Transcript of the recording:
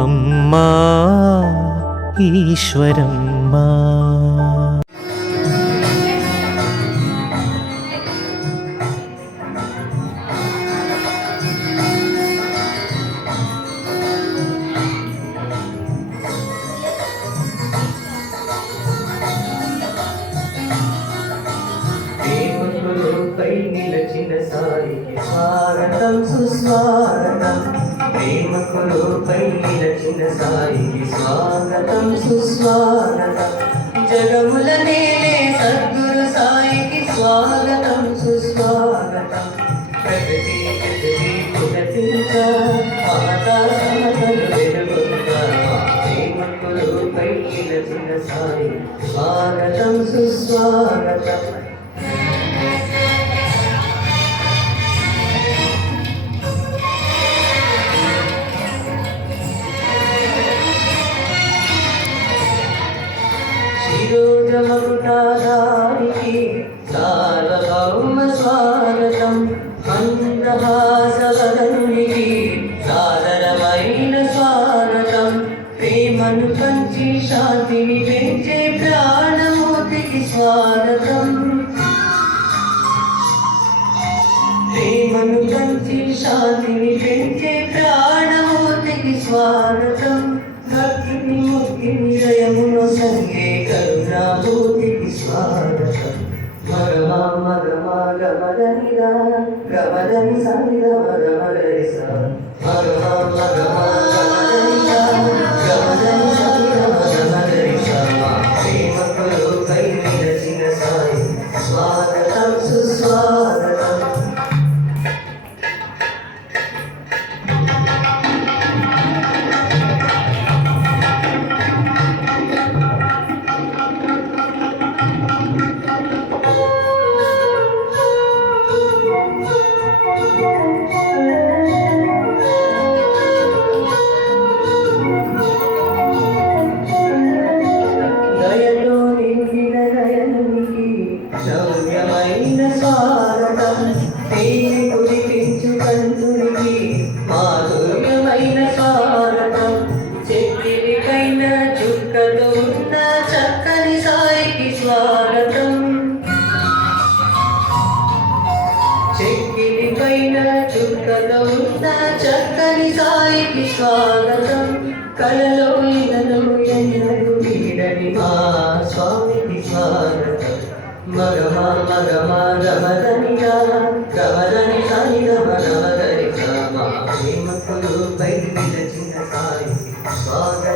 అమ్మా ఈశ్వరమ్మా. ప్రేమకులోపై నిలచిన సాయికి స్వాగతం సుస్వాగతం. ప్రేమకులోపై నిలచిన సాయికి స్వాగతం సుస్వాగతం. జగముల నేలే సద్గురు సాయికి స్వాగతం సుస్వాగతం. ప్రగతి జగతి పులకించ మమతా సమతలు వెలుగొంద. ప్రేమకులోపై నిలచిన సాయి స్వాగతం సుస్వాగతం. శిరోజమకుటాధారికి సార్వభౌమ స్వాగతం. మందహాసవదనునికి సాదరమైన స్వాగతం. ప్రేమను పంచి శాంతిని పెంచే ప్రాణమూర్తికి స్వాగతం. ప్రేమను పంచి శాంతిని పెంచే ప్రాణమూర్తికి స్వాగతం. భక్తిని ముక్తి నిలయమును సంగే కరుణామూర్తికి స్వాగతం. మగమా మగమా గమదనిదా గమదని సని గమదమరి సా. మగమా మగమా గమదనిదా గమదని సని గమదమరి సా. ప్రేమకులోపై నిలచిన సాయి స్వాగతం సుస్వాగతం. దయతో నిండిన దయనునికి శౌర్యమైన స్వాగతం. తేనె కురిపించు కంటునికి మాధుర్యమైన స్వాగతం. చెక్కిలిపైన చుక్కతో ఉన్న చక్కని సాయికి స్వాగతం. చెక్కిలిపైన చుక్కతో ఉన్న చక్కని సాయికి స్వాగతం. కలలో ఇదను ఎన్నడు వీడని మా స్వామికి స్వాగతం. మగమా మగమా గమదనిగా గమదని సాయి గమదరి సా. ప్రేమకులోపై నిలచిన సాయి స్వాగతం.